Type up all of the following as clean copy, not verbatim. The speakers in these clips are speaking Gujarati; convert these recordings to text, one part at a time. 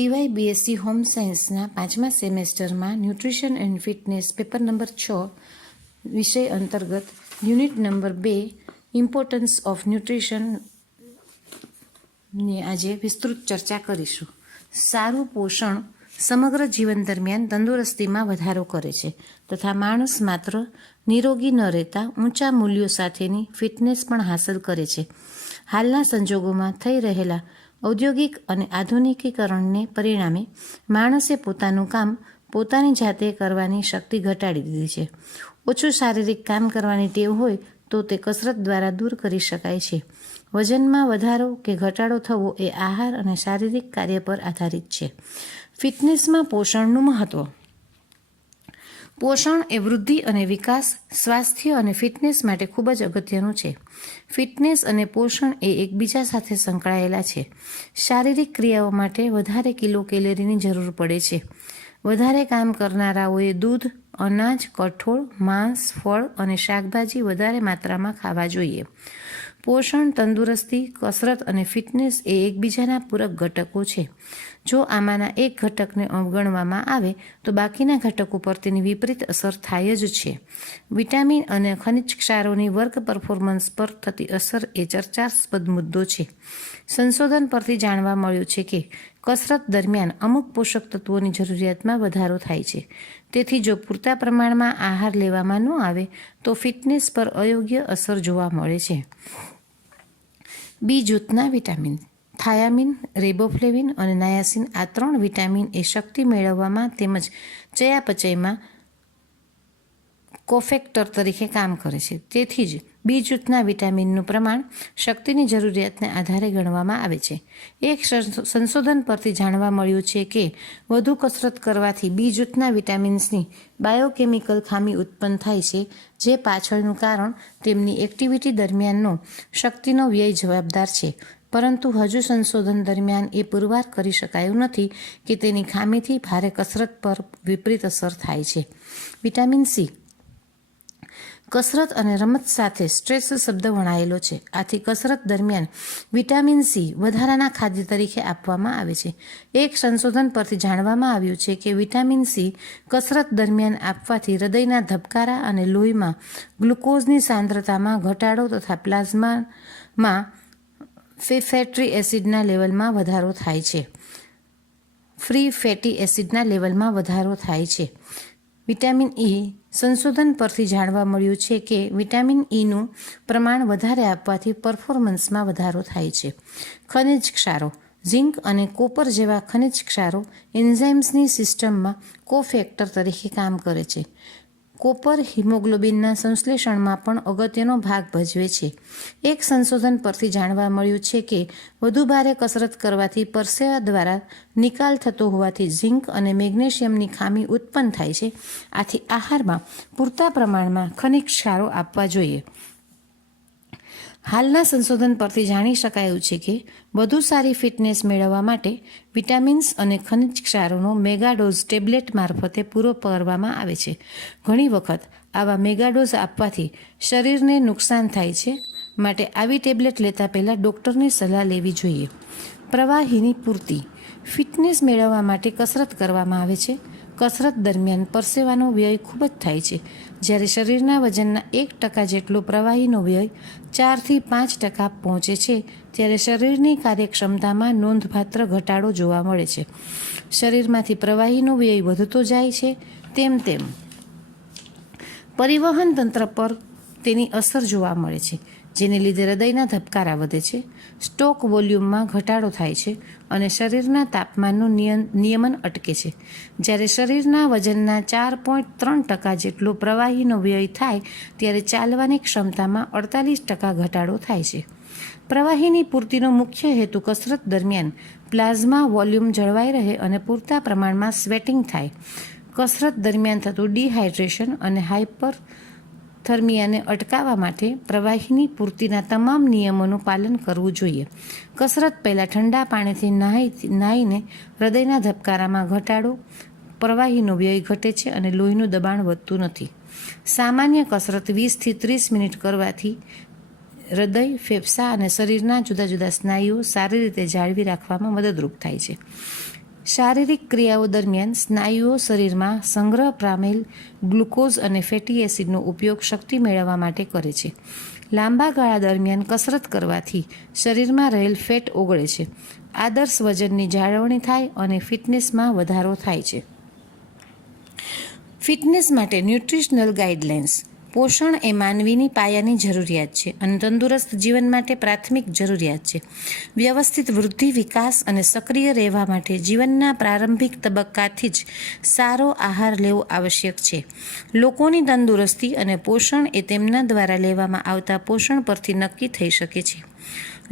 ટીવાય બીએસસી હોમ સાયન્સના 5મા સેમેસ્ટરમાં nutrition and fitness paper number 6 વિષય અંતર્ગત યુનિટ નંબર 2 ઇમ્પોર્ટન્સ ઓફ ન્યુટ્રિશનની આજે વિસ્તૃત ચર્ચા કરીશું. સારું પોષણ સમગ્ર જીવન દરમિયાન તંદુરસ્તીમાં વધારો કરે છે તથા માણસ માત્ર નિરોગી ન રહેતા ઊંચા મૂલ્યો સાથેની ફિટનેસ પણ હાંસલ કરે છે. હાલના સંજોગોમાં થઈ રહેલા ઔદ્યોગિક અને આધુનિકીકરણને પરિણામે માણસે પોતાનું કામ પોતાની જાતે કરવાની શક્તિ ઘટાડી દીધી છે. ઓછું શારીરિક કામ કરવાની ટેવ હોય તો તે કસરત દ્વારા દૂર કરી શકાય છે. વજનમાં વધારો કે ઘટાડો થવો એ આહાર અને શારીરિક કાર્ય પર આધારિત છે. ફિટનેસમાં પોષણનું મહત્વ. પોષણ એ વૃદ્ધિ અને વિકાસ, સ્વાસ્થ્ય અને ફિટનેસ માટે ખૂબ જ અગત્યનું છે. ફિટનેસ અને પોષણ એ એકબીજા સાથે સંકળાયેલા છે. શારીરિક ક્રિયાઓ માટે વધારે કિલો કેલરીની જરૂર પડે છે. વધારે કામ કરનારાઓએ દૂધ, અનાજ, કઠોળ, માંસ, ફળ અને શાકભાજી વધારે માત્રામાં ખાવા જોઈએ. પોષણ, તંદુરસ્તી, કસરત અને ફિટનેસ એ એકબીજાના પૂરક ઘટકો છે. જો આમાંના એક ઘટકને અવગણવામાં આવે તો બાકીના ઘટકો પર તેની વિપરીત અસર થાય જ છે. વિટામિન અને ખનિજ ક્ષારોની વર્ક પરફોર્મન્સ પર થતી અસર એ ચર્ચાસ્પદ મુદ્દો છે. સંશોધન પરથી જાણવા મળ્યું છે કે કસરત દરમિયાન અમુક પોષક તત્વોની જરૂરિયાતમાં વધારો થાય છે. તેથી જો પૂરતા પ્રમાણમાં આહાર લેવામાં ન આવે તો ફિટનેસ પર અયોગ્ય અસર જોવા મળે છે. બી જૂથના વિટામિન. થાયામીન, રેબોફ્લેવિન અને નાયાસિન આ 3 વિટામિન એ શક્તિ મેળવવામાં તેમજ ચયાપચયમાં કોફેક્ટર તરીકે કામ કરે છે. તેથી જ બી જૂથના વિટામિનનું પ્રમાણ શક્તિની જરૂરિયાતને આધારે ગણવામાં આવે છે. એક સંશોધન પરથી જાણવા મળ્યું છે કે વધુ કસરત કરવાથી બી જૂથના વિટામિન્સની બાયોકેમિકલ ખામી ઉત્પન્ન થાય છે, જે પાછળનું કારણ તેમની એક્ટિવિટી દરમિયાનનો શક્તિનો વ્યય જવાબદાર છે. પરંતુ હજુ સંશોધન દરમિયાન એ પુરવાર કરી શકાયું નથી કે તેની ખામીથી ભારે કસરત પર વિપરીત અસર થાય છે. Vitamin C. કસરત અને રમત સાથે સ્ટ્રેસ શબ્દ વણાયેલો છે. આથી કસરત દરમિયાન વિટામિન સી વધારાના ખાદ્ય તરીકે આપવામાં આવે છે. એક સંશોધન પરથી જાણવામાં આવ્યું છે કે વિટામિન સી કસરત દરમિયાન આપવાથી હૃદયના ધબકારા અને લોહીમાં ગ્લુકોઝની સાંદ્રતામાં ઘટાડો તથા પ્લાઝમામાં ફેટી એસિડના લેવલમાં વધારો થાય છે. ફ્રી ફેટી એસિડના લેવલમાં વધારો થાય છે. Vitamin E. સંશોધન પરથી જાણવા મળ્યું છે કે વિટામિન ઈનું પ્રમાણ વધારે આપવાથી પરફોર્મન્સમાં વધારો થાય છે. ખનિજ ક્ષારો. ઝિંક અને કોપર જેવા ખનિજ ક્ષારો એન્ઝાઇમ્સની સિસ્ટમમાં કોફેક્ટર તરીકે કામ કરે છે. કોપર હિમોગ્લોબિનના સંશ્લેષણમાં પણ અગત્યનો ભાગ ભજવે છે. એક સંશોધન પરથી જાણવા મળ્યું છે કે વધુ ભારે કસરત કરવાથી પરસેવા દ્વારા નિકાલ થતો હોવાથી ઝિંક અને મેગ્નેશિયમની ખામી ઉત્પન્ન થાય છે. આથી આહારમાં પૂરતા પ્રમાણમાં ખનિજ ક્ષારો આપવા જોઈએ. હાલના સંશોધન પરથી જાણી શકાયું છે કે વધુ સારી ફિટનેસ મેળવવા માટે વિટામિન્સ અને ખનિજ ક્ષારોનો મેગાડોઝ ટેબ્લેટ મારફતે પૂરો કરવામાં આવે છે. ઘણી વખત આવા મેગાડોઝ આપવાથી શરીરને નુકસાન થાય છે, માટે આવી ટેબ્લેટ લેતા પહેલાં ડૉક્ટરની સલાહ લેવી જોઈએ. પ્રવાહીની પૂર્તિ. ફિટનેસ મેળવવા માટે કસરત કરવામાં આવે છે. કસરત દરમિયાન પરસેવાનો વ્યય ખૂબ જ થાય છે. જ્યારે શરીરના વજનના 1% જેટલો પ્રવાહીનો વ્યય 4થી 5% પહોંચે છે, ત્યારે શરીરની કાર્યક્ષમતામાં નોંધપાત્ર ઘટાડો જોવા મળે છે. શરીરમાંથી પ્રવાહીનો વ્યય વધતો જાય છે તેમ તેમ પરિવહન તંત્ર પર તેની અસર જોવા મળે છે, જેને લીધે હૃદયના ધબકારા વધે છે, સ્ટોક વોલ્યુમમાં ઘટાડો થાય છે અને શરીરના તાપમાનનું નિયમન અટકે છે. જ્યારે શરીરના વજનના 4.3% જેટલો પ્રવાહીનો વ્યય થાય ત્યારે ચાલવાની ક્ષમતામાં 48% ઘટાડો થાય છે. પ્રવાહીની પૂર્તિનો મુખ્ય હેતુ કસરત દરમિયાન પ્લાઝમા વોલ્યુમ જળવાઈ રહે અને પૂરતા પ્રમાણમાં સ્વેટિંગ થાય. કસરત દરમિયાન થતું ડિહાઇડ્રેશન અને હાઇપરથર્મિયાને અટકાવવા માટે પ્રવાહીની પૂર્તિના તમામ નિયમોનું પાલન કરવું જોઈએ. કસરત પહેલાં ઠંડા પાણીથી નાહીને હૃદયના ધબકારામાં ઘટાડો, પ્રવાહીનો વ્યય ઘટે છે અને લોહીનું દબાણ વધતું નથી. સામાન્ય કસરત 20થી 30 મિનિટ કરવાથી હૃદય, ફેફસાં અને શરીરના જુદા જુદા સ્નાયુઓ સારી રીતે જાળવી રાખવામાં મદદરૂપ થાય છે. શારીરિક ક્રિયાઓ દરમિયાન સ્નાયુઓ શરીરમાં સંગ્રહ પામેલ ગ્લુકોઝ અને ફેટી એસિડનો ઉપયોગ શક્તિ મેળવવા માટે કરે છે. લાંબા ગાળા દરમિયાન કસરત કરવાથી શરીરમાં રહેલ ફેટ ઓગળે છે, આદર્શ વજનની જાળવણી થાય અને ફિટનેસમાં વધારો થાય છે. ફિટનેસ માટે ન્યુટ્રિશનલ ગાઈડલાઇન્સ. પોષણ એ માનવીની પાયાની જરૂરિયાત છે અને તંદુરસ્ત જીવન માટે પ્રાથમિક જરૂરિયાત છે. વ્યવસ્થિત વૃદ્ધિ, વિકાસ અને સક્રિય રહેવા માટે જીવનના પ્રારંભિક તબક્કાથી જ સારો આહાર લેવો આવશ્યક છે. લોકોની તંદુરસ્તી અને પોષણ એ તેમના દ્વારા લેવામાં આવતા પોષણ પરથી નક્કી થઈ શકે છે.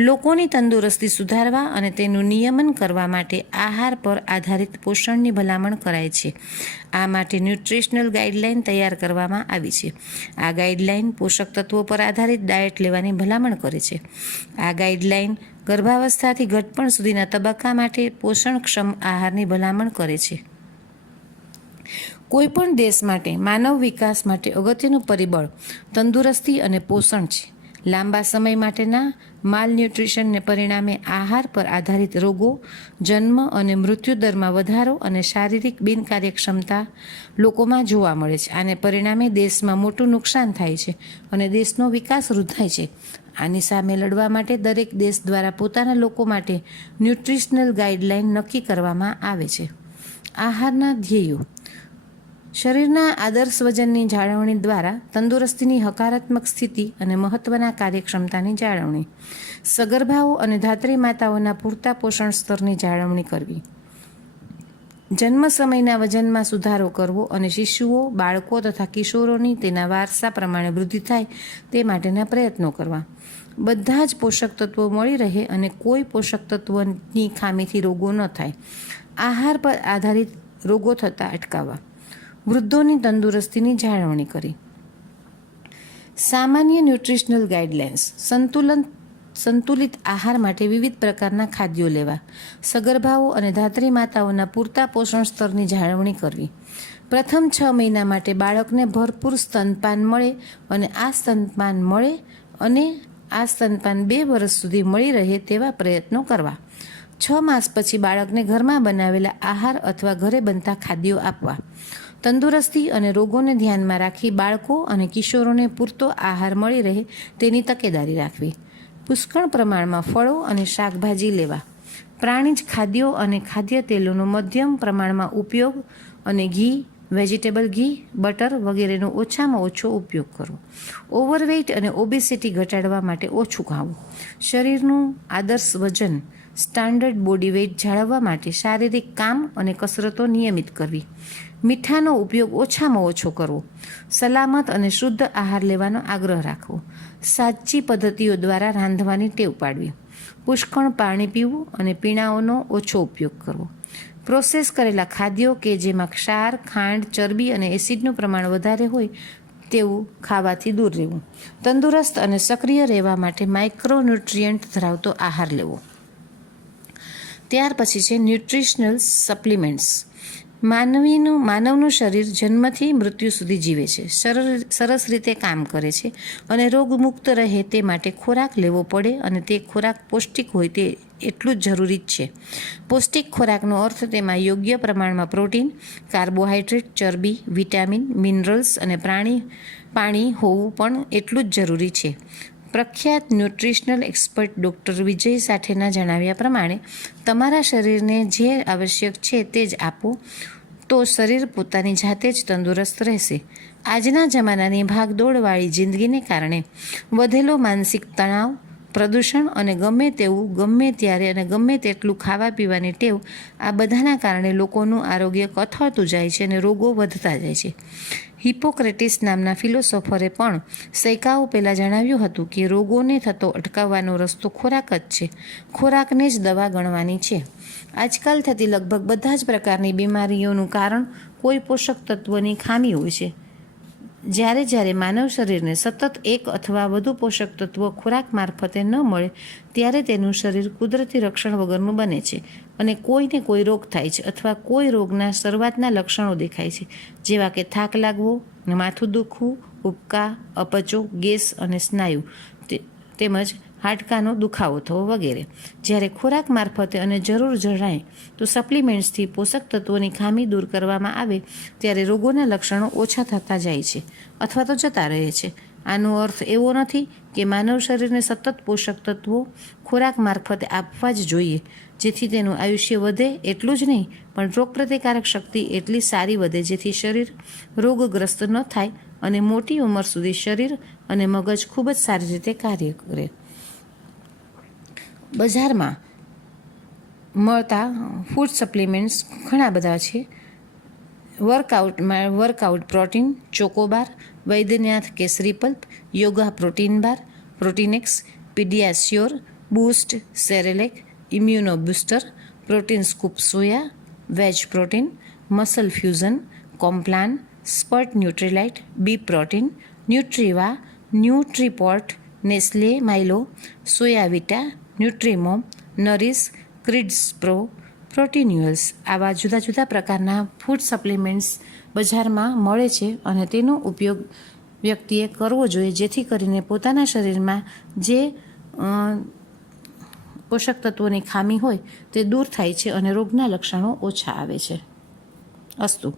લોકોની તંદુરસ્તી સુધારવા અને તેનું નિયમન કરવા માટે આહાર પર આધારિત પોષણની ભલામણ કરાય છે. આ માટે ન્યુટ્રિશનલ ગાઈડલાઇન તૈયાર કરવામાં આવી છે. આ ગાઈડલાઇન પોષક તત્વો પર આધારિત ડાયટ લેવાની ભલામણ કરે છે. આ ગાઈડલાઇન ગર્ભાવસ્થાથી ઘટપણ સુધીના તબક્કા માટે પોષણક્ષમ આહારની ભલામણ કરે છે. કોઈપણ દેશ માટે માનવ વિકાસ માટે અગત્યનું પરિબળ તંદુરસ્તી અને પોષણ છે. લાંબા સમય માટેના માલન્યુટ્રિશનને પરિણામે આહાર પર આધારિત રોગો, જન્મ અને મૃત્યુદરમાં વધારો અને શારીરિક બિનકાર્યક્ષમતા લોકોમાં જોવા મળે છે. આને પરિણામે દેશમાં મોટું નુકસાન થાય છે અને દેશનો વિકાસ રૂંધાય છે. આની સામે લડવા માટે દરેક દેશ દ્વારા પોતાના લોકો માટે ન્યુટ્રિશનલ ગાઈડલાઇન નક્કી કરવામાં આવે છે. આહારના ધ્યેયો. શરીરના આદર્શ વજનની જાળવણી દ્વારા તંદુરસ્તીની હકારાત્મક સ્થિતિ અને મહત્ત્વના કાર્યક્ષમતાની જાળવણી. સગર્ભાઓ અને ધાત્રી માતાઓના પૂરતા પોષણ સ્તરની જાળવણી કરવી. જન્મ સમયના વજનમાં સુધારો કરવો અને શિશુઓ, બાળકો તથા કિશોરોની તેના વારસા પ્રમાણે વૃદ્ધિ થાય તે માટેના પ્રયત્નો કરવા. બધા જ પોષક તત્વો મળી રહે અને કોઈ પોષક તત્વની ખામીથી રોગો ન થાય. આહાર પર આધારિત રોગો થતાં અટકાવવા. વૃદ્ધોની તંદુરસ્તીની જાળવણી કરી. સામાન્ય ન્યુટ્રિશનલ ગાઈડલાઇન્સ. સંતુલિત આહાર માટે વિવિધ પ્રકારના ખાદ્યો લેવા. સગર્ભાઓ અને ધાત્રી માતાઓના પૂરતા પોષણ સ્તરની જાળવણી કરવી. પ્રથમ 6 મહિના માટે બાળકને ભરપૂર સ્તનપાન મળે અને આ સ્તનપાન 2 વર્ષ સુધી મળી રહે તેવા પ્રયત્નો કરવા. 6 માસ પછી બાળકને ઘરમાં બનાવેલા આહાર અથવા ઘરે બનતા ખાદ્યો આપવા. તંદુરસ્તી અને રોગોને ધ્યાનમાં રાખી બાળકો અને કિશોરોને પૂરતો આહાર મળી રહે તેની તકેદારી રાખવી. પુષ્કળ પ્રમાણમાં ફળો અને શાકભાજી લેવા. પ્રાણીજ ખાદ્યો અને ખાદ્ય તેલોનો મધ્યમ પ્રમાણમાં ઉપયોગ અને ઘી, વેજીટેબલ ઘી, બટર વગેરેનો ઓછામાં ઓછો ઉપયોગ કરવો. ઓવરવેઇટ અને ઓબેસિટી ઘટાડવા માટે ઓછું ખાવું. શરીરનું આદર્શ વજન સ્ટાન્ડર્ડ બોડી વેઇટ જાળવવા માટે શારીરિક કામ અને કસરતો નિયમિત કરવી. મીઠાનો ઉપયોગ ઓછામાં ઓછો કરવો. સલામત અને શુદ્ધ આહાર લેવાનો આગ્રહ રાખવો. સાચી પદ્ધતિઓ દ્વારા રાંધવાની ટેવ પાડવી. પુષ્કળ પાણી પીવું અને પીણાઓનો ઓછો ઉપયોગ કરવો. પ્રોસેસ કરેલા ખાદ્યો કે જેમાં ક્ષાર, ખાંડ, ચરબી અને એસિડનું પ્રમાણ વધારે હોય તેવું ખાવાથી દૂર રહેવું. તંદુરસ્ત અને સક્રિય રહેવા માટે માઇક્રોન્યુટ્રિયન્ટ ધરાવતો આહાર લેવો. ત્યાર પછી છે ન્યુટ્રિશનલ સપ્લિમેન્ટ્સ. માનવનું શરીર જન્મથી મૃત્યુ સુધી જીવે છે, સરસ રીતે કામ કરે છે અને રોગમુક્ત રહે તે માટે ખોરાક લેવો પડે અને તે ખોરાક પૌષ્ટિક હોય તે એટલું જ જરૂરી જ છે. પૌષ્ટિક ખોરાકનો અર્થ તેમાં યોગ્ય પ્રમાણમાં પ્રોટીન, કાર્બોહાઈડ્રેટ, ચરબી, વિટામિન, મિનરલ્સ અને પાણી હોવું પણ એટલું જ જરૂરી છે. પ્રખ્યાત ન્યુટ્રિશનલ એક્સપર્ટ ડૉક્ટર વિજય સાથેના જણાવ્યા પ્રમાણે તમારા શરીરને જે આવશ્યક છે તે જ આપો તો શરીર પોતાની જાતે જ તંદુરસ્ત રહેશે. આજના જમાનાની ભાગદોડવાળી જિંદગીને કારણે વધેલો માનસિક તણાવ, પ્રદૂષણ અને ગમે તેવું ગમે ત્યારે અને ગમે તેટલું ખાવા પીવાની ટેવ, આ બધાના કારણે લોકોનું આરોગ્ય કથળતું જાય છે અને રોગો વધતા જાય છે. હિપોક્રેટિસ નામના ફિલોસોફરે પણ સૈકાઓ પહેલાં જણાવ્યું હતું કે રોગોને થતો અટકાવવાનો રસ્તો ખોરાક જ છે. ખોરાકને જ દવા ગણવાની છે. આજકાલ થતી લગભગ બધા જ પ્રકારની બીમારીઓનું કારણ કોઈ પોષક તત્વની ખામી હોય છે. જ્યારે માનવ શરીરને સતત એક અથવા વધુ પોષક તત્વો ખોરાક મારફતે ન મળે ત્યારે તેનું શરીર કુદરતી રક્ષણ વગરનું બને છે અને કોઈને કોઈ રોગ થાય છે અથવા કોઈ રોગના શરૂઆતના લક્ષણો દેખાય છે, જેવા કે થાક લાગવો, માથું દુખવું, ઉબકા, અપચો, ગેસ અને સ્નાયુ તેમજ હાડકાનો દુખાવો થવો વગેરે. જ્યારે ખોરાક મારફતે અને જરૂર જણાય તો સપ્લિમેન્ટ્સથી પોષક તત્વોની ખામી દૂર કરવામાં આવે ત્યારે રોગોના લક્ષણો ઓછા થતા જાય છે અથવા તો જતા રહે છે. આનો અર્થ એવો નથી કે માનવ શરીરને સતત પોષક તત્વો ખોરાક મારફતે આપવા જ જોઈએ જેથી તેનું આયુષ્ય વધે એટલું જ નહીં પણ રોગપ્રતિકારક શક્તિ એટલી સારી વધે જેથી શરીર રોગગ્રસ્ત ન થાય અને મોટી ઉંમર સુધી શરીર અને મગજ ખૂબ જ સારી રીતે કાર્ય કરે. બજારમાં મળતા ફૂડ સપ્લિમેન્ટ્સ ઘણા બધા છે. Workout protein, chocobar, Vaidyanath Kesari pulp, yoga protein bar, Protinex, Pediasure, Boost, Cerelac, immuno booster, protein scoop soya, veg protein, muscle fusion, Complan, spurt Nutrilite, B protein, Nutriva, Nutriport, Nestle Milo, Soyavita, Nutrimom, nourish, ક્રિડ્સ પ્રો, પ્રોટીન્યુઅલ્સ આવા જુદા જુદા પ્રકારના ફૂડ સપ્લિમેન્ટ્સ બજારમાં મળે છે અને તેનો ઉપયોગ વ્યક્તિએ કરવો જોઈએ જેથી કરીને પોતાના શરીરમાં જે પોષક તત્વોની ખામી હોય તે દૂર થાય છે અને રોગના લક્ષણો ઓછા આવે છે. અસ્તુ.